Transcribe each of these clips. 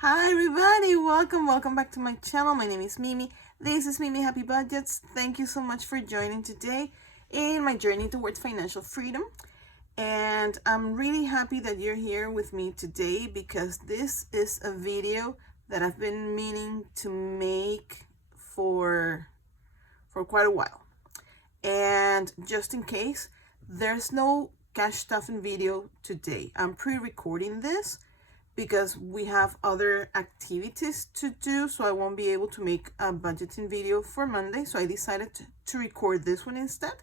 Hi everybody, welcome back to my channel. My name is Mimi. This is Mimi Happy Budgets. Thank you so much for joining today in my journey towards financial freedom. And I'm really happy that you're here with me today because this is a video that I've been meaning to make for quite a while. And just in case, there's no cash stuffing video today. I'm pre-recording this because we have other activities to do, so I won't be able to make a budgeting video for Monday. So I decided to record this one instead,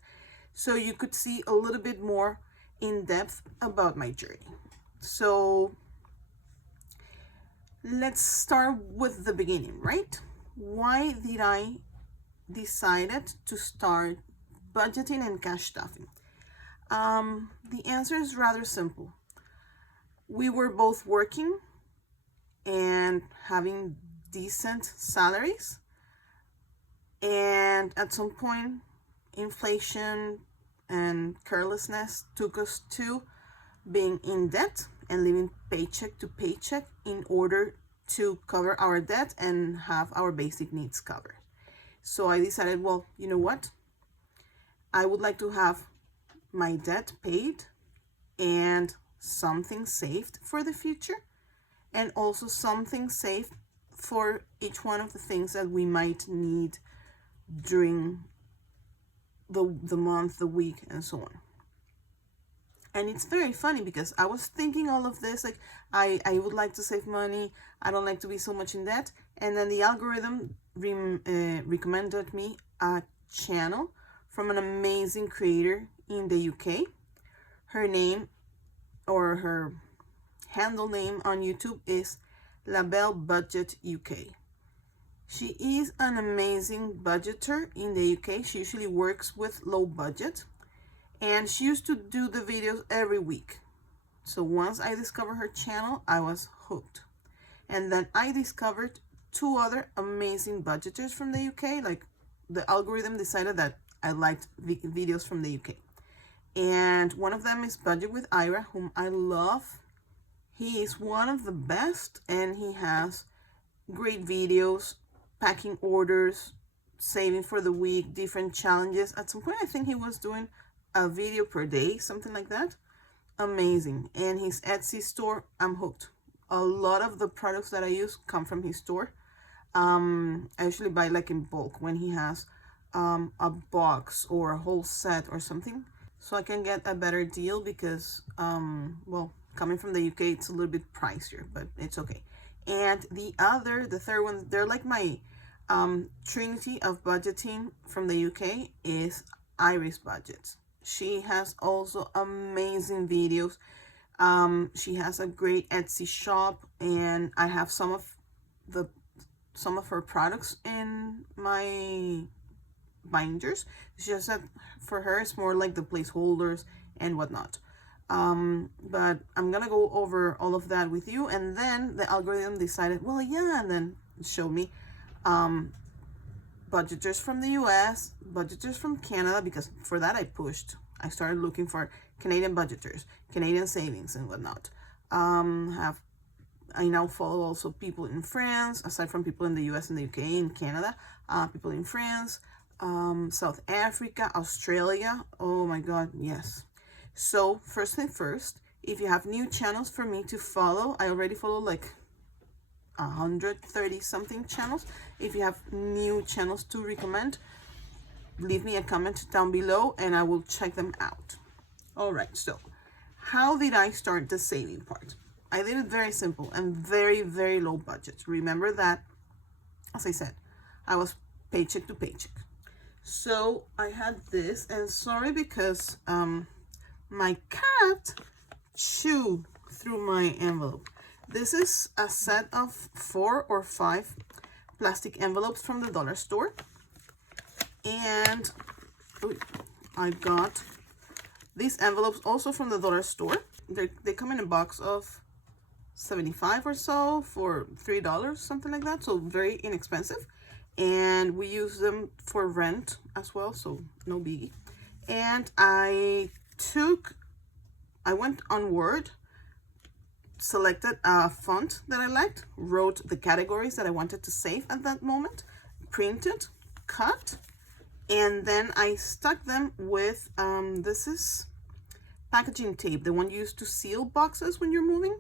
so you could see a little bit more in depth about my journey. So let's start with the beginning, right? Why did I decided to start budgeting and cash stuffing? The answer is rather simple. We were both working and having decent salaries, and at some point inflation and carelessness took us to being in debt and living paycheck to paycheck in order to cover our debt and have our basic needs covered. So I decided, well, you know what? I would like to have my debt paid and something saved for the future, and also something saved for each one of the things that we might need during the month, the week, and so on. And it's very funny because I was thinking all of this, like I would like to save money, I don't like to be so much in debt, and then the algorithm recommended me a channel from an amazing creator in the UK. Her name, or her handle name on YouTube, is Labelle Budget UK. She is an amazing budgeter in the UK. She usually works with low budget, and she used to do the videos every week. So once I discovered her channel, I was hooked. And then I discovered two other amazing budgeters from the UK. Like, the algorithm decided that I liked videos from the UK. And one of them is Budget with Ira, whom I love. He is one of the best, and he has great videos, packing orders, saving for the week, different challenges. At some point, I think he was doing a video per day, something like that. Amazing. And his Etsy store, I'm hooked. A lot of the products that I use come from his store. I usually buy like in bulk when he has a box or a whole set or something, so I can get a better deal because, well, coming from the UK, it's a little bit pricier, but it's okay. And the third one, they're like my trinity of budgeting from the UK, is Iris Budgets. She has also amazing videos. She has a great Etsy shop, and I have some of her products in my binders. It's just that for her it's more like the placeholders and whatnot. But I'm gonna go over all of that with you, and then the algorithm decided, well, yeah, and then showed me budgeters from the US, budgeters from Canada, because for that I started looking for Canadian budgeters, Canadian savings and whatnot. I now follow also people in France, aside from people in the US and the UK and Canada, people in France, South Africa, Australia. Oh my God, yes. So first thing first, if you have new channels for me to follow, I already follow like 130 something channels. If you have new channels to recommend, leave me a comment down below and I will check them out. All right, so how did I start the saving part? I did it very simple and very, very low budget. Remember that, as I said, I was paycheck to paycheck. So I had this, and sorry because my cat chewed through my envelope. This is a set of 4 or 5 plastic envelopes from the dollar store, and I got these envelopes also from the dollar store. They come in a box of 75 or so for $3, something like that, so very inexpensive. And we use them for rent as well, so no biggie. And I went on Word selected a font that I liked, wrote the categories that I wanted to save at that moment, printed, cut, and then I stuck them with, this is packaging tape, the one used to seal boxes when you're moving.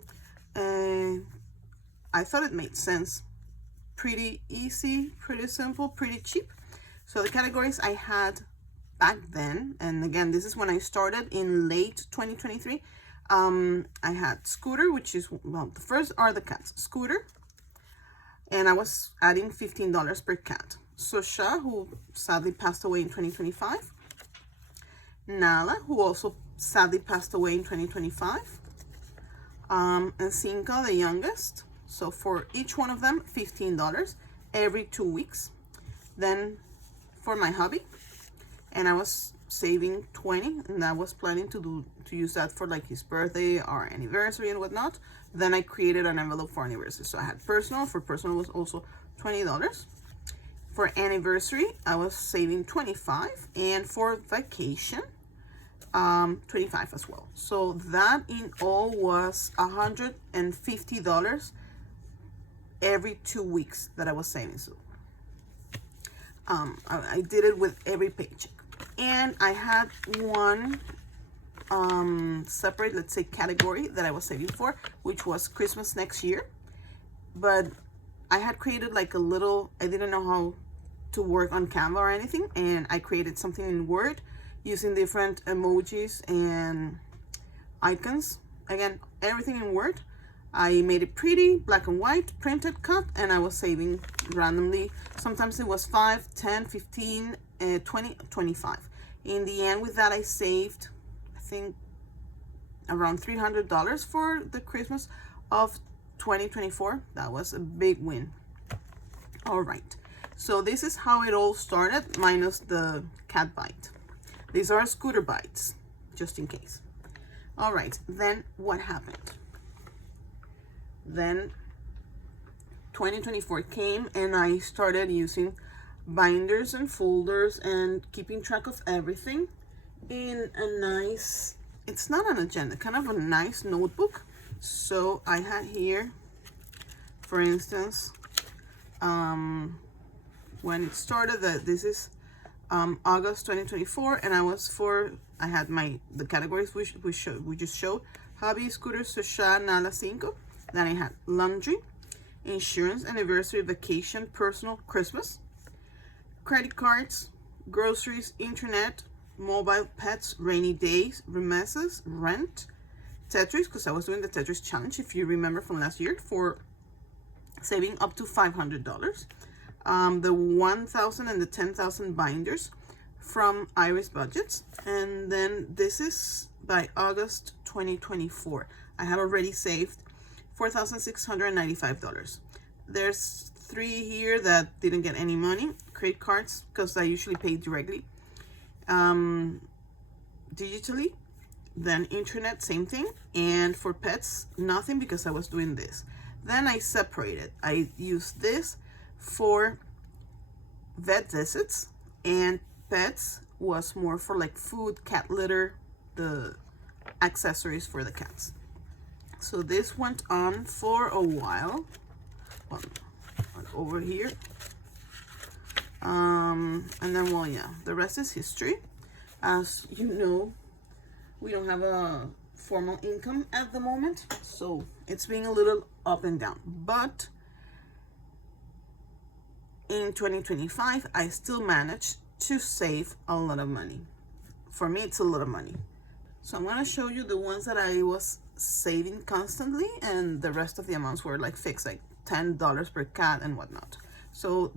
I thought it made sense. Pretty easy, pretty simple, pretty cheap. So the categories I had back then, and again, this is when I started in late 2023. I had Scooter, which is, well, the first are the cats. Scooter, and I was adding $15 per cat. Sosha, who sadly passed away in 2025. Nala, who also sadly passed away in 2025. And Cinco, the youngest. So for each one of them, $15 every 2 weeks. Then for my hubby, and I was saving 20, and I was planning to use that for like his birthday or anniversary and whatnot. Then I created an envelope for anniversary. So I had personal. For personal was also $20. For anniversary, I was saving 25, and for vacation, 25 as well. So that in all was $150 every 2 weeks that I was saving. So I did it with every paycheck, and I had one separate, let's say, category that I was saving for, which was Christmas next year. But I had created like a little, I didn't know how to work on Canva or anything, and I created something in Word using different emojis and icons. Again, everything in Word. I made it pretty, black and white, printed, cut, and I was saving randomly. Sometimes it was 5, 10, 15, 20, 25. In the end, with that, I saved, I think, around $300 for the Christmas of 2024. That was a big win. All right. So this is how it all started, minus the cat bite. These are Scooter bites, just in case. All right, then what happened? Then 2024 came, and I started using binders and folders and keeping track of everything in a nice, it's not an agenda, kind of a nice notebook. So I had here, for instance, when it started, that this is August 2024, and I had the categories we just showed: hobby, Scooter, Sosha, Nala, Cinco. Then I had laundry, insurance, anniversary, vacation, personal, Christmas, credit cards, groceries, internet, mobile, pets, rainy days, remisses, rent, Tetris, because I was doing the Tetris challenge, if you remember from last year, for saving up to $500. The 1,000 and the 10,000 binders from Iris Budgets. And then this is by August 2024. I had already saved $4,695. There's 3 here that didn't get any money. Credit cards, because I usually pay directly. Digitally. Then internet, same thing. And for pets, nothing, because I was doing this. Then I separated. I used this for vet visits, and pets was more for like food, cat litter, the accessories for the cats. So this went on for a while. Over here. And then, well, yeah, the rest is history. As you know, we don't have a formal income at the moment, so it's being a little up and down. But in 2025, I still managed to save a lot of money. For me, it's a lot of money. So I'm going to show you the ones that I was saving constantly, and the rest of the amounts were like fixed, like $10 per cat and whatnot. So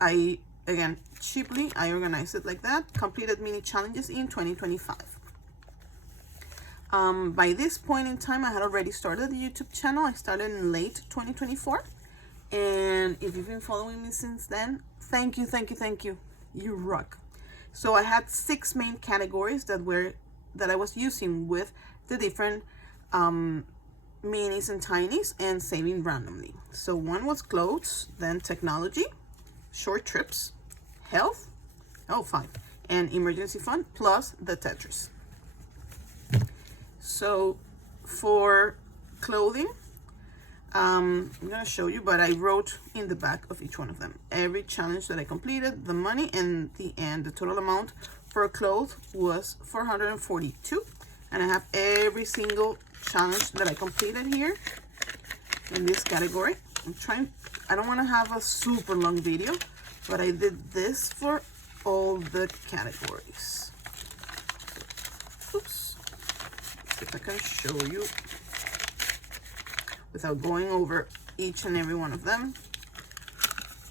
I, again, cheaply, I organized it like that. Completed mini challenges in 2025. By this point in time, I had already started the YouTube channel. I started in late 2024. And if you've been following me since then, thank you, thank you, thank you. You rock. So I had 6 main categories that I was using with the different minis and tinies and saving randomly. So one was clothes, then technology, short trips, health, 5, and emergency fund, plus the Tetris. So for clothing, I'm gonna show you, but I wrote in the back of each one of them every challenge that I completed, the money, and the total amount for clothes was $442, and I have every single challenge that I completed here in this category. I don't want to have a super long video, but I did this for all the categories. Oops. See if I can show you without going over each and every one of them.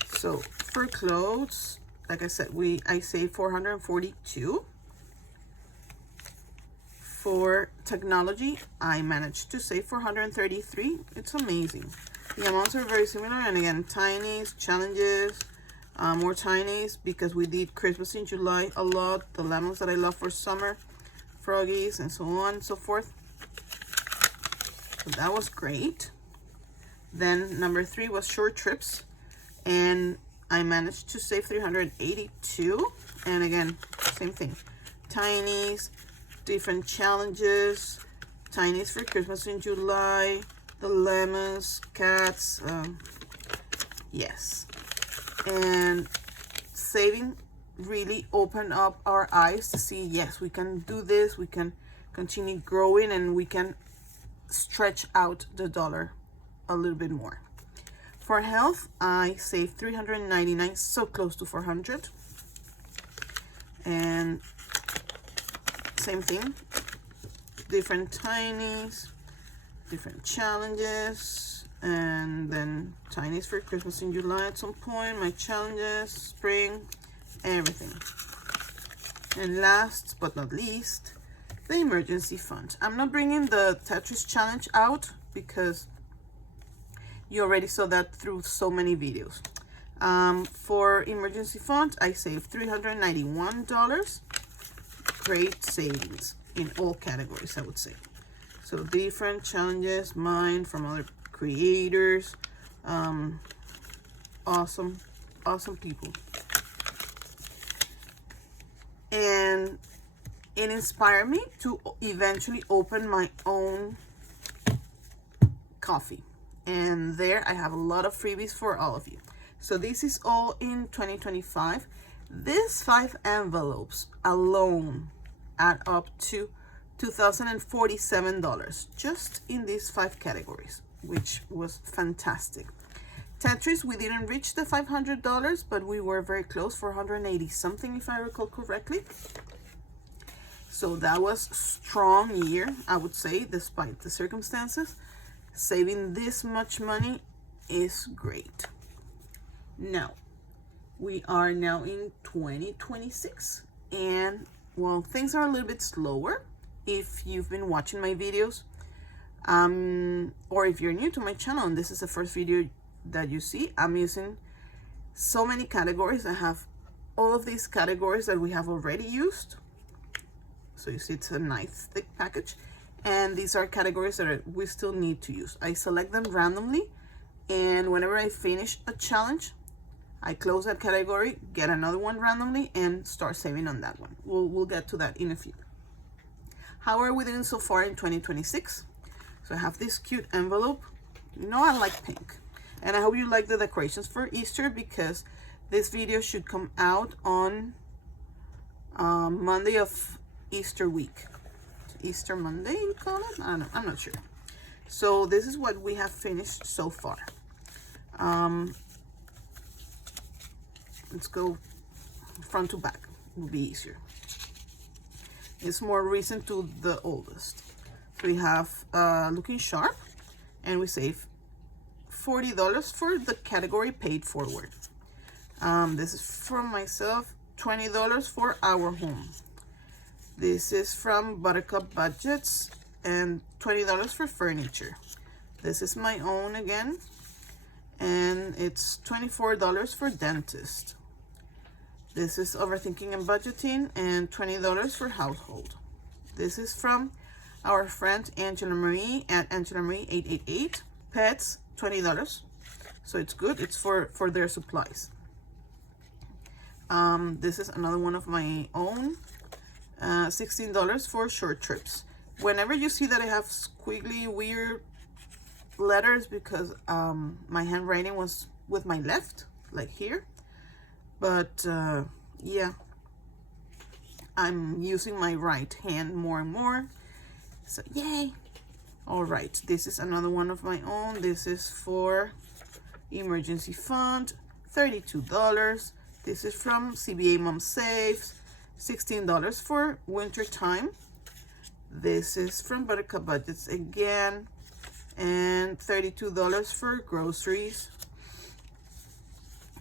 So for clothes, like I said, I saved $442. For technology, I managed to save $433. It's amazing. The amounts are very similar, and again, Tinies, challenges, more Tinies, because we did Christmas in July a lot, the lemons that I love for summer, Froggies, and so on and so forth. So that was great. Then number 3 was short trips, and I managed to save $382. And again, same thing, Tinies, different challenges, Tinies for Christmas in July, the lemons, cats, yes. And saving really opened up our eyes to see, yes, we can do this, we can continue growing, and we can stretch out the dollar a little bit more. For health, I saved $399, so close to $400. And same thing, different Tinies, different challenges, and then Tinies for Christmas in July at some point, my challenges, spring, everything. And last but not least, the emergency fund. I'm not bringing the Tetris challenge out because you already saw that through so many videos. For emergency fund, I saved $391. Great savings in all categories, I would say. So different challenges, mine, from other creators, awesome people. And it inspired me to eventually open my own coffee, and there I have a lot of freebies for all of you. So this is all in 2025. These 5 envelopes alone add up to $2,047 just in these 5 categories, which was fantastic. Tetris, we didn't reach the $500, but we were very close, 480 something if I recall correctly. So that was a strong year, I would say, despite the circumstances. Saving this much money is great. Now, we are now in 2026, and well, things are a little bit slower. If you've been watching my videos, or if you're new to my channel and this is the first video that you see, I'm using so many categories. I have all of these categories that we have already used. So you see it's a nice thick package, and these are categories that we still need to use. I select them randomly, and whenever I finish a challenge, I close that category, get another one randomly, and start saving on that one. We'll get to that in a few. How are we doing so far in 2026? So I have this cute envelope. You know I like pink. And I hope you like the decorations for Easter, because this video should come out on Monday of Easter week. Easter Monday, you call it? I don't know. I'm not sure. So this is what we have finished so far. Let's go front to back. Will be easier. It's more recent to the oldest. So we have Looking Sharp, and we save $40 for the category Paid Forward. This is from myself, $20 for Our Home. This is from Buttercup Budgets, and $20 for Furniture. This is my own again, and it's $24 for Dentist. This is Overthinking and Budgeting, and $20 for Household. This is from our friend Angela Marie at Angela Marie 888. Pets, $20. So it's good. It's for their supplies. This is another one of my own. $16 for Short Trips. Whenever you see that I have squiggly, weird letters because my handwriting was with my left, like here. But yeah, I'm using my right hand more and more. So yay. All right, this is another one of my own. This is for emergency fund, $32. This is from CBA Mom Saves, $16 for winter time. This is from Buttercup Budgets again, and $32 for groceries.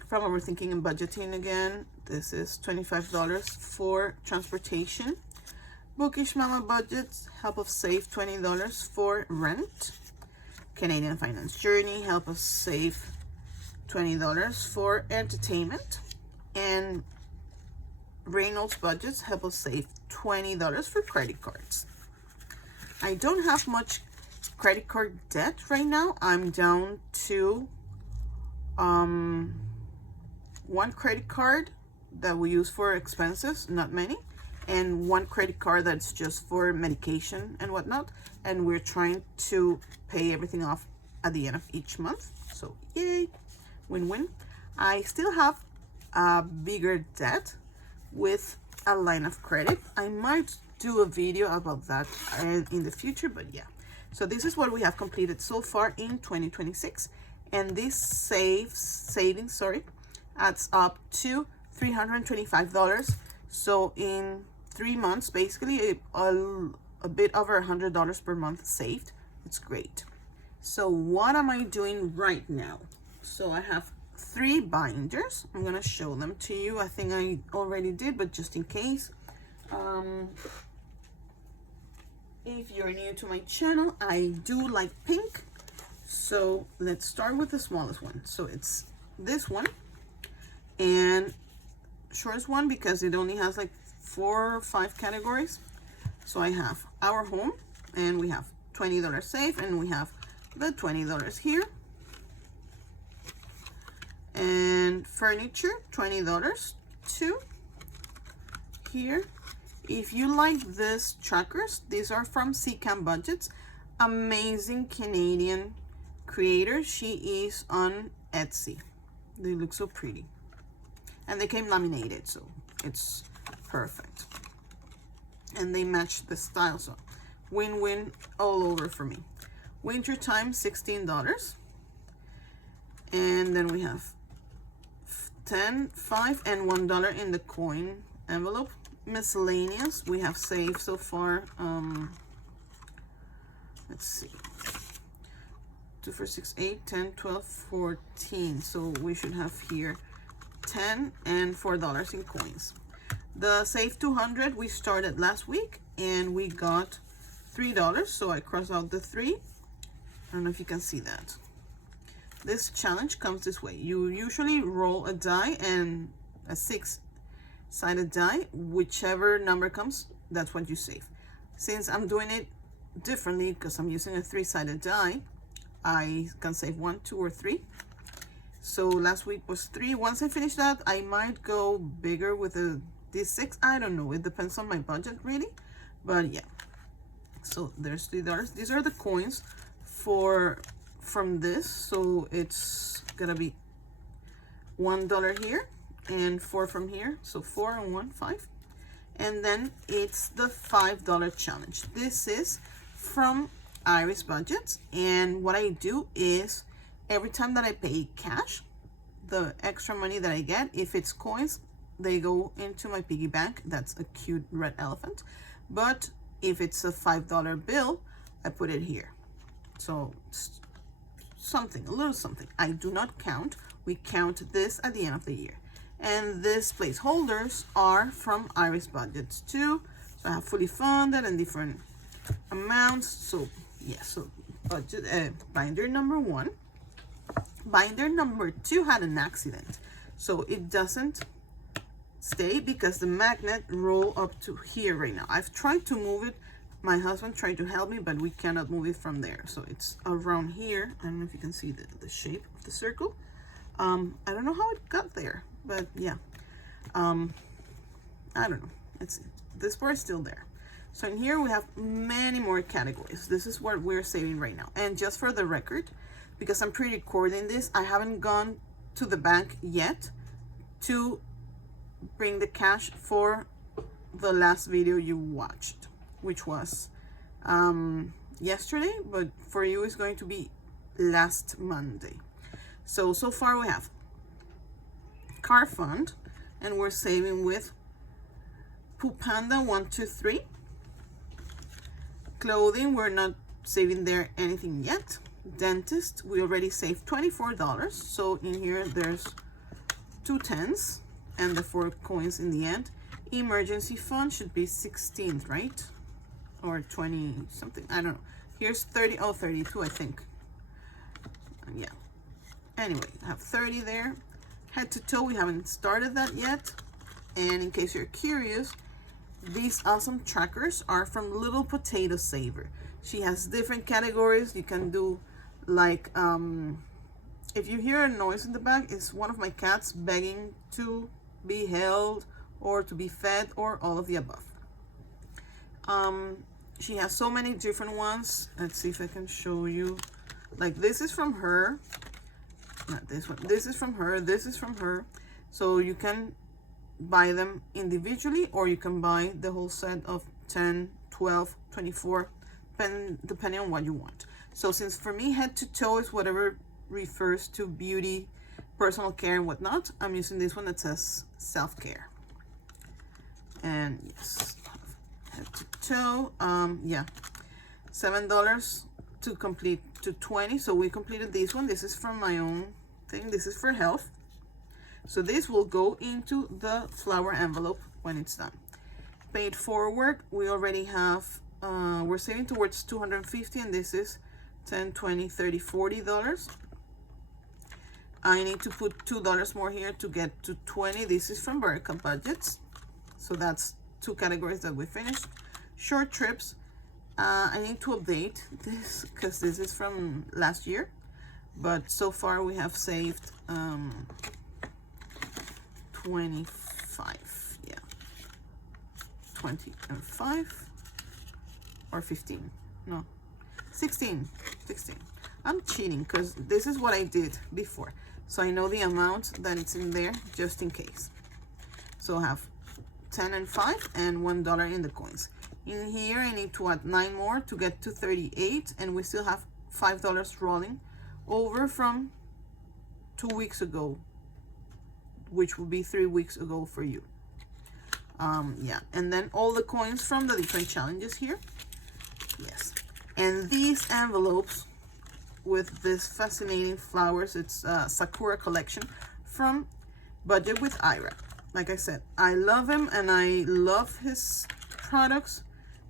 From Overthinking and Budgeting again, this is $25 for transportation. Bookish Mama Budgets, help us save $20 for rent. Canadian Finance Journey, help us save $20 for entertainment. And Reynolds Budgets, help us save $20 for credit cards. I don't have much credit card debt right now. I'm down to one credit card that we use for expenses, not many, and one credit card that's just for medication and whatnot, and we're trying to pay everything off at the end of each month. So yay, win-win. I still have a bigger debt with a line of credit. I might do a video about that in the future, but yeah. So this is what we have completed so far in 2026, and this savings adds up to $325. So in 3 months, basically a bit over $100 per month saved. It's great. So what am I doing right now? So I have 3 binders. I'm gonna show them to you. I think I already did, but just in case. If you're new to my channel, I do like pink. So let's start with the smallest one. So it's this one, and shortest one because it only has like 4 or 5 categories. So I have our home, and we have $20 save, and we have the $20 here. And furniture, $20 too here. If you like these trackers, these are from CCAM Budgets, amazing Canadian creator. She is on Etsy. They look so pretty, and they came laminated, so it's perfect, and they match the style, so win-win all over for me. Winter time, $16, and then we have 10, 5, and $1 in the coin envelope. Miscellaneous, we have saved so far, let's see, 2, 4, 6, 8, 10, 12, 14. So we should have here 10 and $4 in coins. The save 200 we started last week, and we got $3. So I crossed out the 3. I don't know if you can see that. This challenge comes this way. You usually roll a die, and a 6-sided die, whichever number comes, that's what you save. Since I'm doing it differently because I'm using a 3-sided die, I can save 1, 2, or 3. So last week was 3. Once I finish that, I might go bigger with a D6. I don't know, it depends on my budget really, but yeah. So there's $3. These are the coins from this, so it's gonna be $1 here and 4 from here, so 4 and 1, 5. And then it's the $5 challenge. This is from Iris Budgets, and what I do is every time that I pay cash, the extra money that I get, if it's coins, they go into my piggy bank. That's a cute red elephant. But if it's a $5 bill, I put it here. So something, a little something. I do not count. We count this at the end of the year. And these placeholders are from Iris Budgets too. So I have fully funded and different amounts. So yeah, so budget binder number 1. Binder number 2 had an accident, so it doesn't stay because the magnet roll up to here right now. I've tried to move it. My husband tried to help me, but we cannot move it from there. So it's around here. I don't know if you can see the shape of the circle. I don't know how it got there, but yeah. I don't know. This part is still there. So in here we have many more categories. This is what we're saving right now. And just for the record, because I'm pre-recording this, I haven't gone to the bank yet to bring the cash for the last video you watched, which was yesterday, but for you it's going to be last Monday. So far we have car fund, and we're saving with Panda 123. Clothing, we're not saving there anything yet. Dentist, we already saved $24. So in here there's 2 10s and the 4 coins in the end. Emergency fund should be 16th, right? Or 20 something, I don't know. Here's 30, oh, 32, I think. Yeah. Anyway, I have 30 there. Head to toe, we haven't started that yet. And in case you're curious, these awesome trackers are from Little Potato Saver. She has different categories. You can do like, if you hear a noise in the back, it's one of my cats begging to be held or to be fed or all of the above. She has so many different ones. Let's see if I can show you. Like this is from her. Not this one. This is from her. This is from her. So you can buy them individually, or you can buy the whole set of 10, 12, 24, depending on what you want. So since for me head to toe is whatever refers to beauty, personal care and whatnot, I'm using this one that says self-care. And yes, head to toe, yeah, $7 to complete to 20. So we completed this one. This is from my own thing. This is for health. So this will go into the flower envelope when it's done. Paid forward, we already have, we're saving towards 250, and this is 10, 20, 30, $40. I need to put $2 more here to get to 20. This is from Buttercup Budgets. So that's 2 categories that we finished. Short trips, I need to update this because this is from last year. But so far we have saved 25, yeah, 25 or 15, no, 16. I'm cheating because this is what I did before, so I know the amount that it's in there just in case. So I have 10 and 5 and $1 in the coins. In here I need to add 9 more to get to 38, and we still have $5 rolling over from 2 weeks ago, which will be 3 weeks ago for you. Yeah, and then all the coins from the different challenges here. Yes, and these envelopes with this fascinating flowers, it's Sakura collection from Budget with Ira. Like I said, I love him and I love his products,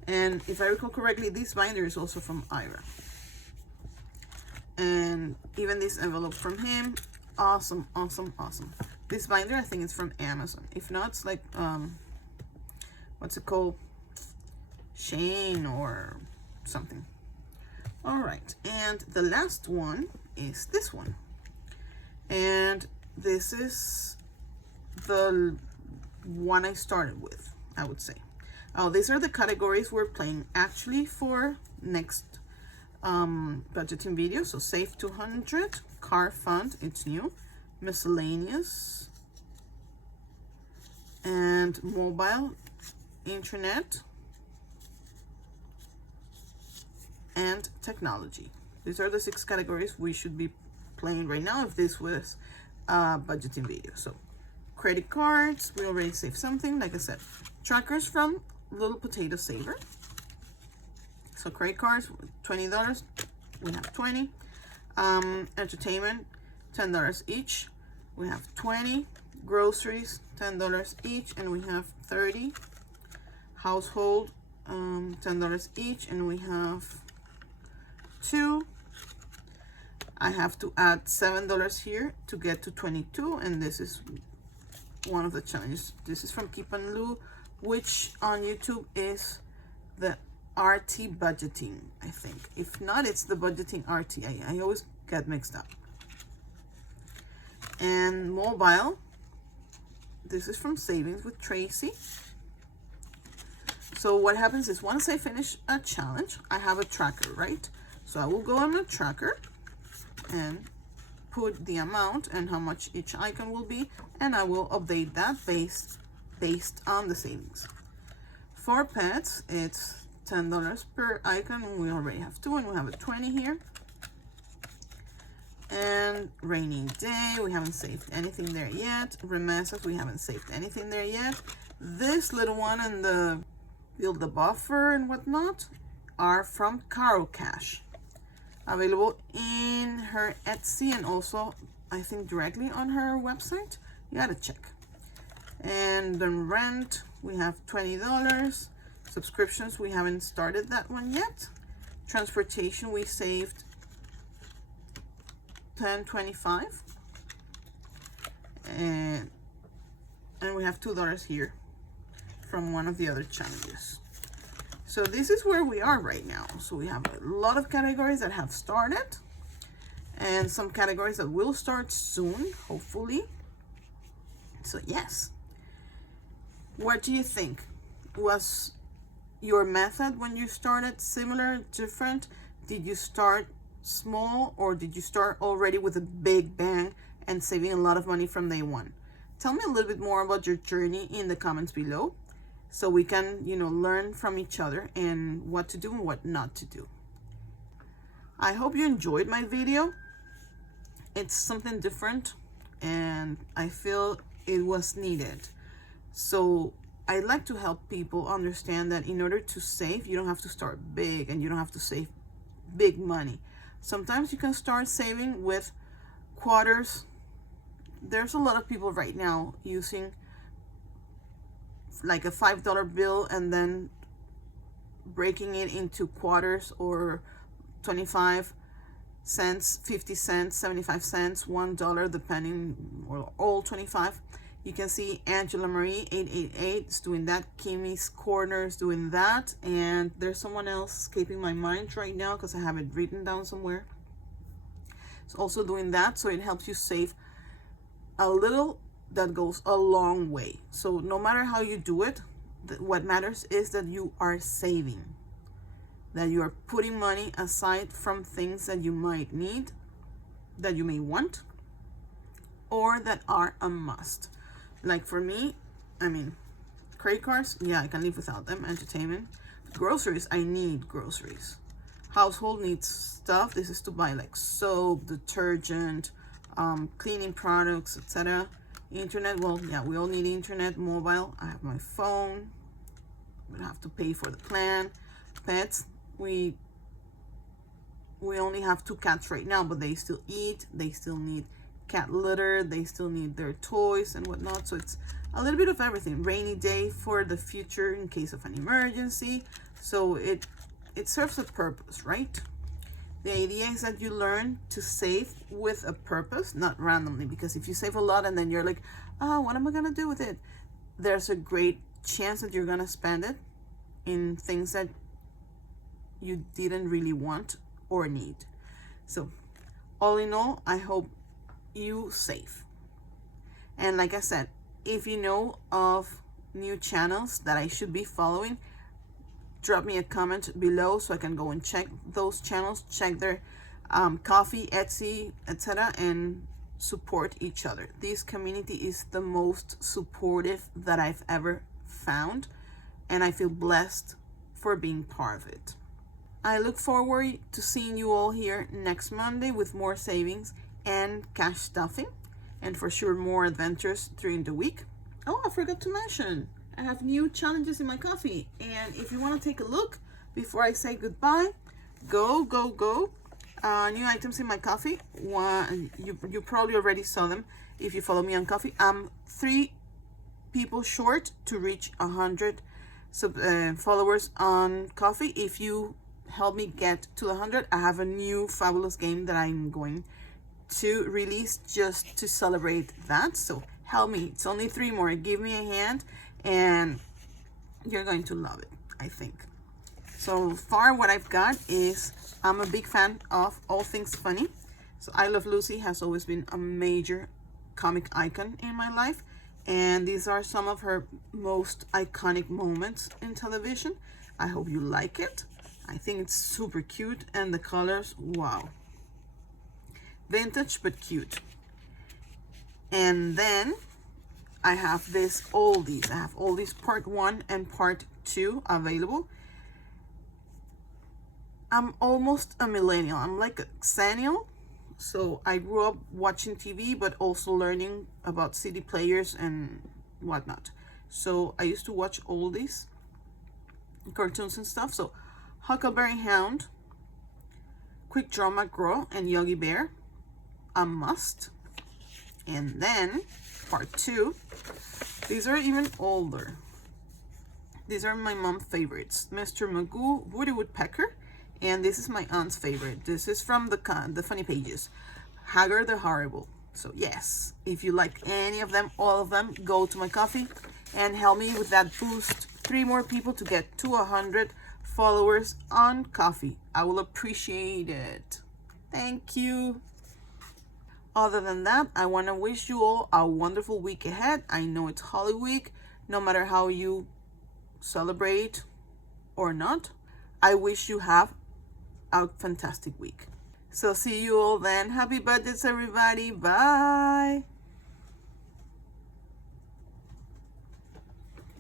and if I recall correctly, this binder is also from Ira. And even this envelope from him, awesome. This binder, I think it's from Amazon. If not, it's like, what's it called? Shane or something. All right, and the last one is this one. And this is the one I started with, I would say. Oh, these are the categories we're playing actually for next budgeting video. So save 200, car fund, it's new, miscellaneous, and mobile, internet, and technology. These are the 6 categories we should be playing right now if this was a budgeting video. So credit cards, we already saved something, like I said. Trackers from Little Potato Saver. So credit cards, $20, we have 20. Entertainment, $10 each, we have 20. Groceries, $10 each, and we have 30. Household, $10 each, and we have 2. I have to add $7 here to get to 22, and this is one of the challenges. This is from Kip and Lu, which on YouTube is the RT budgeting, I think. If not, it's the budgeting RT. I always get mixed up. And mobile, this is from Savings with Tracy. So what happens is once I finish a challenge, I have a tracker, right? So I will go on a tracker and put the amount and how much each icon will be, and I will update that based on the savings. For pets, it's $10 per icon, and we already have 2, and we have a 20 here. And rainy day, we haven't saved anything there yet. Remesas, we haven't saved anything there yet. This little one and the build the buffer and whatnot are from Caro Cash, available in her Etsy and also I think directly on her website. You gotta check. And then rent, we have $20. Subscriptions, we haven't started that one yet. Transportation, we saved $10.25, and we have $2 here from one of the other challenges. So this is where we are right now. So we have a lot of categories that have started and some categories that will start soon, hopefully. So yes, what do you think? Was your method when you started similar, different? Did you start small, or did you start already with a big bang and saving a lot of money from day one? Tell me a little bit more about your journey in the comments below, so we can, learn from each other and what to do and what not to do. I hope you enjoyed my video. It's something different and I feel it was needed. So I like to help people understand that in order to save, you don't have to start big and you don't have to save big money. Sometimes you can start saving with quarters. There's a lot of people right now using like a $5 bill and then breaking it into quarters, or 25 cents, 50 cents, 75 cents, $1, depending, or all 25. You can see Angela Marie 888 is doing that. Kimmy's Corner is doing that. And there's someone else escaping my mind right now because I have it written down somewhere. It's also doing that. So it helps you save a little that goes a long way. So no matter how you do it, what matters is that you are saving, that you are putting money aside from things that you might need, that you may want, or that are a must. Like for me, credit cards, yeah, I can live without them. Entertainment. Groceries, I need groceries. Household needs stuff. This is to buy like soap, detergent, cleaning products, etc. Internet, well, yeah, we all need internet. Mobile, I have my phone. We have to pay for the plan. Pets, we only have 2 cats right now, but they still eat. They still need cat litter, they still need their toys and whatnot. So it's a little bit of everything. Rainy day for the future in case of an emergency. So it serves a purpose, right? The idea is that you learn to save with a purpose, not randomly, because if you save a lot and then you're like, oh, what am I gonna do with it? There's a great chance that you're gonna spend it in things that you didn't really want or need. So all in all, I hope you save. And like I said, if you know of new channels that I should be following, drop me a comment below so I can go and check those channels, check their coffee, Etsy, etc., and support each other. This community is the most supportive that I've ever found, and I feel blessed for being part of it. I look forward to seeing you all here next Monday with more savings and cash stuffing, and for sure more adventures during the week. Oh, I forgot to mention, I have new challenges in my coffee, and if you want to take a look before I say goodbye, go. New items in my coffee. One, you probably already saw them if you follow me on coffee. I'm 3 people short to reach 100 followers on coffee. If you help me get to 100, I have a new fabulous game that I'm going to release just to celebrate that. So help me. It's only 3 more. Give me a hand and you're going to love it, I think. So far what I've got is, I'm a big fan of all things funny. So I Love Lucy has always been a major comic icon in my life, And these are some of her most iconic moments in television. I hope you like it. I think it's super cute, and the colors, wow. Vintage but cute. And then I have this oldies. I have oldies part 1 and part 2 available. I'm almost a millennial. I'm like a xennial. So I grew up watching TV, but also learning about CD players and whatnot. So I used to watch oldies, cartoons and stuff. So Huckleberry Hound, Quick Draw McGraw, and Yogi Bear, a must. And then part 2, these are even older. These are my mom's favorites. Mr. Magoo, Woody Woodpecker, and this is my aunt's favorite. This is from the funny pages, Hagar the Horrible. So yes, if you like any of them, all of them, go to my coffee and help me with that boost. 3 more people to get to 100 followers on coffee. I will appreciate it. Thank you. Other than that, I want to wish you all a wonderful week ahead. I know it's Holy Week, no matter how you celebrate or not. I wish you have a fantastic week. So see you all then. Happy birthdays, everybody. Bye.